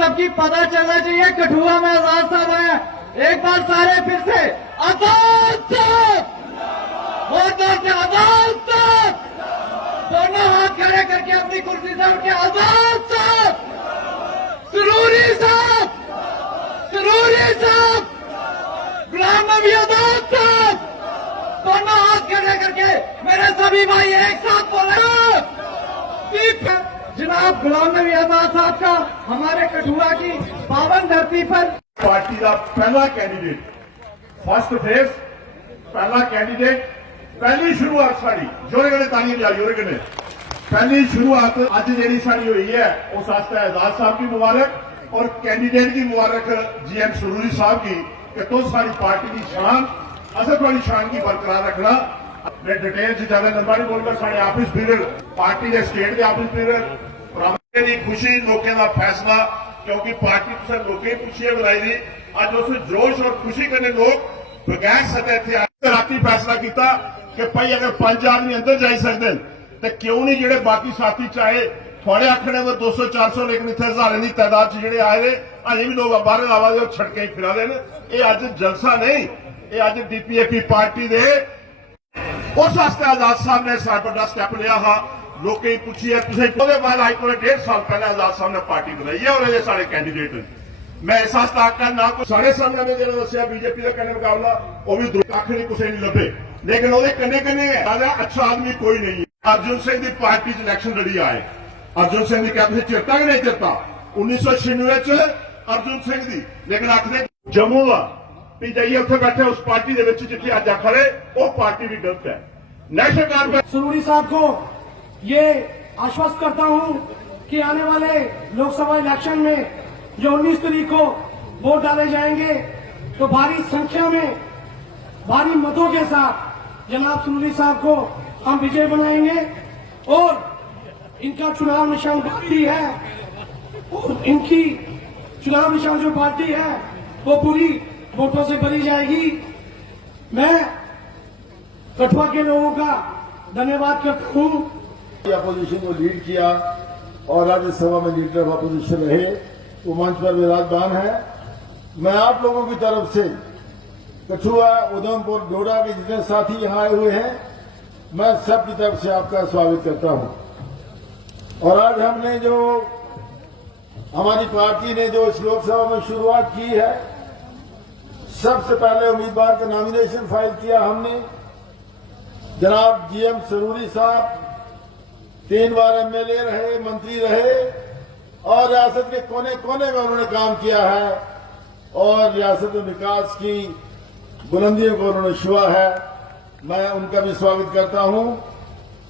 सब की पता चलना चाहिए कठुआ में आजाद साहब आए। एक बार सारे फिर से आजाद साहब, बहुत जोर से आजाद साहब, दोनों हाथ खड़े करके अपनी कुर्सी से उठ के आजाद साहब, सुरूरी साहब, सुरूरी साहब, गुलाम नबी आजाद साहब, दोनों हाथ खड़े करके मेरे सभी भाई एक साथ बोले। जनाब गुलाम नबी आजाद साहब का हमारे कठुआ की पावन धरती पर पार्टी का पहला कैंडिडेट, फर्स्ट फेस पहला कैंडिडेट, पहली शुरुआत साड़ी जोरे कने ताली बजा जोरे कने पहली शुरुआत अज जी साड़ी हुई है उस वास्ते आजाद साहब की मुबारक और कैंडिडेट की मुबारक GM सुरूरी साहब की कि तो सारी पार्टी की शान असर वाली शान की बरकरार रखना। मैं डिटेल से ज्यादा लंबा नहीं बोलकर साढ़े ऑफिस पीरियड पार्टी के स्टेट के ऑफिस पीरियड की खुशी लोगों का फैसला क्योंकि पार्टी से लोगों खुशी बुलाई थी अज उस जोश और खुशी करने लोग बगैर सतह थे राती फैसला किया कि भाई अगर 5 आदमी अंदर जा सकते तो क्यों नहीं जेडे बाकी साथी चाहे थोड़े आखने में 200-400 लेकिन इतने हजारे की तादाद जेडे आए ने अजे भी लोग बाहर आवाज छड़के फिरा रहे हैं। ये अज जलसा नहीं, ये अज DPAP पार्टी दे उस वास्ते आजाद साहब ने सारा बड़ा स्टैप लिया हा। लोग पूछी है बाद आज को 1.5 साल पहले आजाद साहब ने पार्टी बनाई है और ये सारे कैंडिडेट मैं इस वास्ते आखना ना कोई साढ़े सामने में जो दसिया बीजेपी का कहने मुकाबला वो भी कख नहीं कुछ नहीं लभे लेकिन वो कन्ने कन्ने अच्छा आदमी कोई नहीं है। अर्जुन सिंह की पार्टी इलेक्शन लड़ी आए, अर्जुन सिंह की कैंप चेता कि नहीं चेता 1996 अर्जुन सिंह की, लेकिन आखने जम्मू का भी जाइए उत्थे बैठे उस पार्टी के जिथे अज खड़े वो पार्टी भी गलत है। नेशनल कांग्रेस सुरूरी साहब को ये आश्वस्त करता हूं कि आने वाले लोकसभा इलेक्शन में जो 19 तारीख को वोट डाले जाएंगे तो भारी संख्या में भारी मतों के साथ जनाब सुरूरी साहब को हम विजय बनाएंगे और इनका चुनाव निशान पार्टी है और इनकी चुनाव निशान जो पार्टी है वो पूरी वोटों से भरी जाएगी। मैं कठुआ के लोगों का धन्यवाद करता हूं। अपोजिशन को लीड किया और राज्यसभा में लीडर ऑफ अपोजिशन रहे, वो मंच पर विराजमान है। मैं आप लोगों की तरफ से कठुआ, उधमपुर, डोडा के जितने साथी यहां आए हुए हैं मैं सबकी तरफ से आपका स्वागत करता हूं। और आज हमने जो हमारी पार्टी ने जो इस लोकसभा में शुरुआत की है, सबसे पहले उम्मीदवार का नॉमिनेशन फाइल किया हमने। जनाब GM सुरूरी साहब 3 बार MLA रहे, मंत्री रहे और रियासत के कोने कोने में उन्होंने काम किया है और रियासत में विकास की बुलंदियों को उन्होंने छुआ है। मैं उनका भी स्वागत करता हूं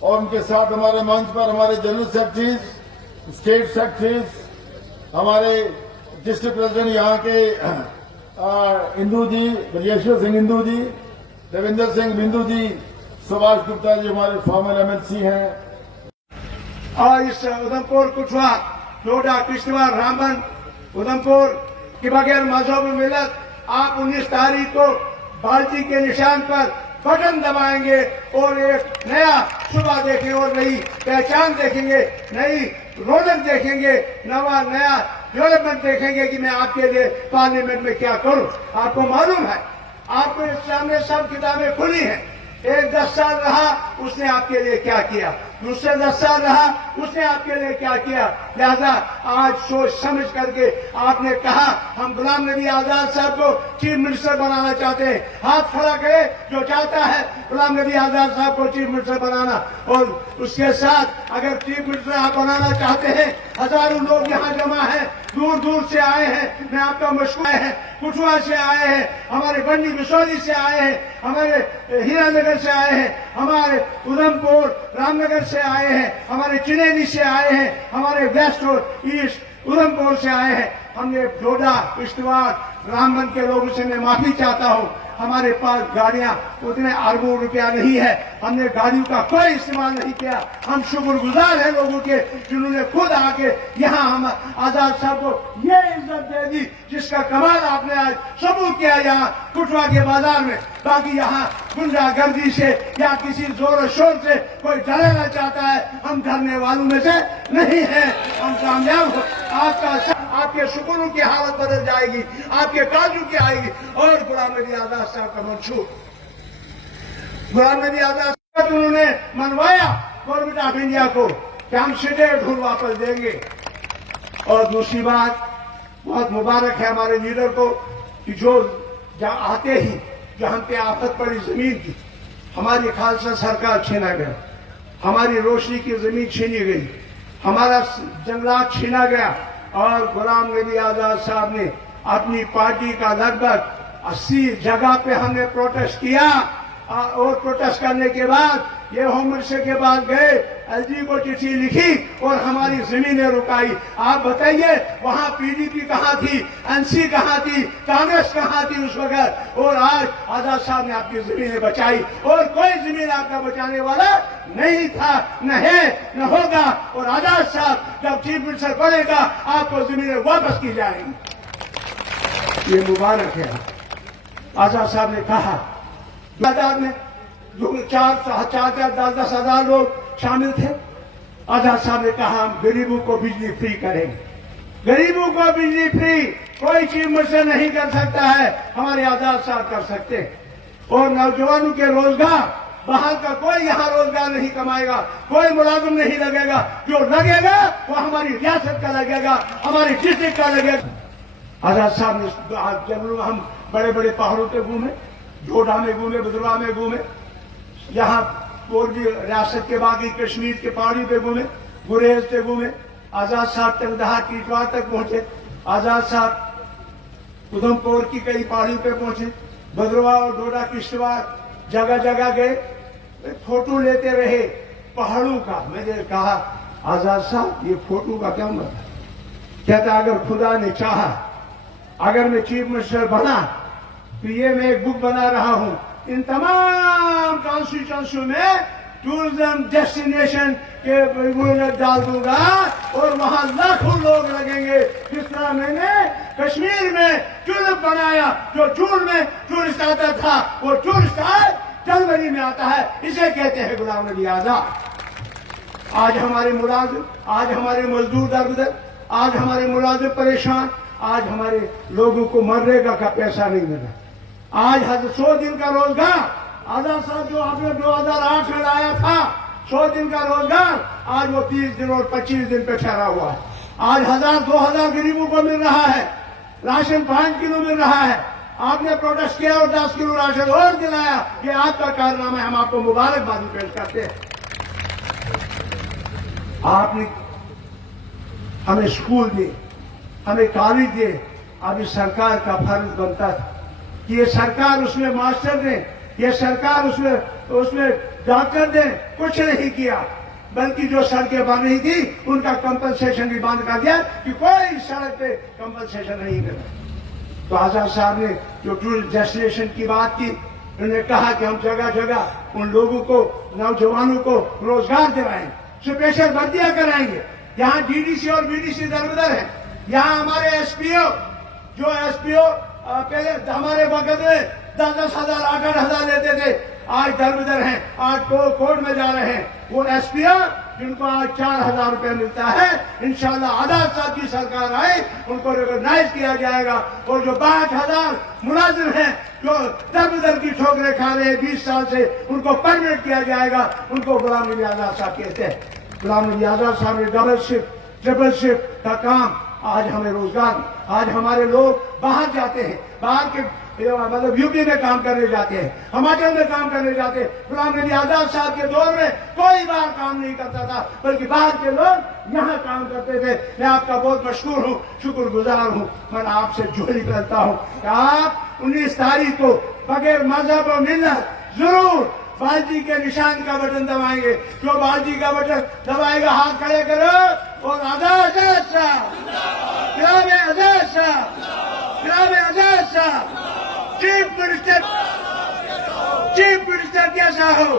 और उनके साथ हमारे मंच पर हमारे जनरल सेक्रेटरीज, स्टेट सेक्रेटरीज, हमारे डिस्ट्रिक्ट प्रेसिडेंट यहाँ के इंदू जी, ब्रजेश्वर सिंह इंदू जी, देवेंद्र सिंह बिंदु जी, सुभाष गुप्ता जी हमारे फॉर्मर MLC हैं। और इस उधमपुर, कठुआ, डोडा, किश्तवाड़, रामबन, उधमपुर के बगैर मजहब मिलत आप 19 तारीख को बाल्टी के निशान पर बटन दबाएंगे और एक नया सुबह देखेंगे और नई पहचान देखेंगे, नई रौनक देखेंगे, नया डेवलपमेंट देखेंगे कि मैं आपके लिए पार्लियामेंट में क्या करूं। आपको मालूम है, आपके सामने सब किताबें खुली हैं। एक 10 साल रहा, उसने आपके लिए क्या किया, दूसरे 10 साल रहा, उसने आपके लिए क्या किया। लिहाजा आज सोच समझ करके आपने कहा हम गुलाम नबी आजाद साहब को चीफ मिनिस्टर बनाना चाहते हैं। हाथ खड़ा करे जो चाहता है गुलाम नबी आजाद साहब को चीफ मिनिस्टर बनाना। और उसके साथ अगर चीफ मिनिस्टर आप बनाना चाहते हैं, हजारों लोग यहाँ जमा है, दूर दूर से आए हैं, मैं आपका मशहूर है, कठुआ से आए हैं, हमारे बंडी बिसौली से आए हैं, हमारे हीरानगर से आए हैं, हमारे उधमपुर रामनगर से आए हैं, हमारे चिनेनी से आए हैं, हमारे वेस्ट और ईस्ट उधमपुर से आए हैं। हमने डोडा, किश्तवाड़, रामबन के लोगों से मैं माफी चाहता हूं। हमारे पास गाड़ियां उतने अरबों रुपया नहीं है, हमने गाड़ियों का कोई इस्तेमाल नहीं किया। हम शुक्रगुजार हैं लोगों के जिन्होंने खुद आके यहाँ हम आजाद साहब को ये इज्जत दे दी जिसका कमाल आपने आज सबूत किया यहाँ कठुआ के बाजार में। बाकी यहाँ गुंडागर्दी से या किसी जोर शोर से कोई डराना चाहता है, हम डरने वालों में से नहीं है। हम कामयाब हो, आपके सुकूनों की हालत बदल जाएगी, आपके काजू की आएगी। और गुलाम नबी आजाद साहब का मंशूर, गुलाम नबी आजाद साहब उन्होंने मनवाया गवर्नमेंट ऑफ इंडिया को कि हम शेडेड हुल वापस देंगे। और दूसरी बात, बहुत मुबारक है हमारे लीडर को कि जो आते ही जो हम पे आफत पड़ी जमीन की, हमारी खालसा सरकार छीना गया, हमारी रोशनी की जमीन छीनी गई, हमारा जंगलात छीना गया। और गुलाम नबी आजाद साहब ने अपनी पार्टी का लगभग 80 जगह पे हमने प्रोटेस्ट किया। और प्रोटेस्ट करने के बाद ये होम मिनिस्टर के पास गए, एलजी को चिट्ठी लिखी और हमारी जमीनें रुकाई। आप बताइए वहां पीडीपी कहां थी, एनसी कहां थी, कांग्रेस कहां थी उस वक्त? और आज आजाद साहब ने आपकी जमीनें बचाई और कोई जमीन आपका बचाने वाला नहीं था, न है, न होगा। और आजाद साहब जब चीफ मिनिस्टर बनेगा आपको जमीनें वापस की जाएंगी। ये मुबारक है। आजाद साहब ने कहा, तादाद में 4-10 हजार लोग शामिल थे। आजाद साहब ने कहा हम गरीबों को बिजली फ्री करेंगे, गरीबों को बिजली फ्री। कोई चीज मुझसे नहीं कर सकता है, हमारे आजाद साहब कर सकते हैं। और नौजवानों के रोजगार, बाहर का कोई यहाँ रोजगार नहीं कमाएगा, कोई मुलाजिम नहीं लगेगा, जो लगेगा वो हमारी रियासत का लगेगा, हमारी डिस्ट्रिक्ट का लगेगा। आजाद साहब ने जब हम बड़े बड़े पहाड़ों पे घूमे, जोधा में घूमे, बदरवा में घूमे, यहाँ पूर्वी रियासत के बाकी कश्मीर के पहाड़ी पे घूमे, गुरेज पे घूमे। आजाद साहब टंगदहा टीटवार तक पहुंचे, आजाद साहब उधमपुर की कई पहाड़ियों पे पहुंचे, बदरवा और डोडा किश्तवाड़ जगह जगह गए, फोटो लेते रहे पहाड़ों का। मैंने कहा आजाद साहब ये फोटो का क्या मतलब? कहता अगर खुदा ने चाहा, अगर मैं चीफ मिनिस्टर बना तो ये मैं एक बुक बना रहा हूं, इन तमाम कॉन्स्टिट्यूंसी में टूरिज्म डेस्टिनेशन के डाल दूंगा और वहां लाखों लोग लगेंगे। जिस तरह मैंने कश्मीर में टूलिप बनाया, जो जून में टूरिस्ट आता था वो टूरिस्ट आज जनवरी में आता है। इसे कहते हैं गुलाम नबी आजाद। आज हमारे मुलाजिम, आज हमारे मजदूर दर-बदर, आज हमारे मुलाजिम परेशान, आज हमारे लोगों को मनरेगा का पैसा नहीं मिल रहा। आज 100 दिन का रोजगार आजाद साहब जो आपने 2008 में लाया था, 100 दिन का रोजगार आज वो 30 दिन और 25 दिन पे ठहरा हुआ है। आज 1000-2000 गरीबों को मिल रहा है, राशन 5 किलो मिल रहा है। आपने प्रोटेस्ट किया और 10 किलो राशन और दिलाया, ये आपका कारनामा है, हम आपको मुबारकबादी पेश करते हैं। आपने हमें स्कूल दिए, हमें कॉलेज दिए। अब इस सरकार का फर्ज बनता था कि ये सरकार उसमें मास्टर दे, ये सरकार उसमें डॉक्टर दे, कुछ नहीं किया। बल्कि जो सड़कें बन रही थी उनका कंपनसेशन भी बंद कर दिया कि कोई सड़क पे कंपनसेशन नहीं मिला। तो आजाद साहब ने जो टूरिस्ट डेस्टिनेशन की बात की, उन्होंने कहा कि हम जगह जगह उन लोगों को, नौजवानों को रोजगार दिलाएंगे, स्पेशल भर्तियां कराएंगे। यहाँ डीडीसी और बीडीसी दर-बदर है। यहाँ हमारे एसपीओ, जो एसपीओ पहले हमारे वक्त में 10-10 हजार 8-8 हजार लेते थे, आज दर-बदर हैं, आज कोर्ट में जा रहे हैं। वो एसपीओ जिनको आज 4,000 रुपये मिलता है, इंशाल्लाह आजाद साहब की सरकार आए उनको रिकॉग्नाइज किया जाएगा। और जो 62,000 मुलाजिम हैं जो दर-बदर की ठोकरें खा रहे हैं 20 साल से, उनको परमिट किया जाएगा। उनको गुलाम नबी आजाद साहब कहते हैं। गुलाम नबी आजाद साहब ने डबल शिफ्ट, ट्रिपल शिफ्ट का काम, आज हमें रोजगार, आज हमारे लोग बाहर जाते हैं, बाहर के मतलब यूपी में काम करने जाते हैं, हिमाचल में काम करने जाते हैं। गुलाम नबी आजाद साहब के दौर में कोई बाहर काम नहीं करता था, बल्कि बाहर के लोग यहाँ काम करते थे। मैं आपका बहुत मशहूर हूँ, शुक्रगुजार हूँ। मैं आपसे झोली करता हूँ कि आप 19 तारीख को बगैर मजहब और मिल्लत जरूर बाजी के निशान का बटन दबाएंगे। जो बाजी का बटन दबाएगा हाथ खड़े करो और आजाद साहब, जनाब आजाद साहब, जनाब आजाद साहब, चीफ मिनिस्टर कैसा हो,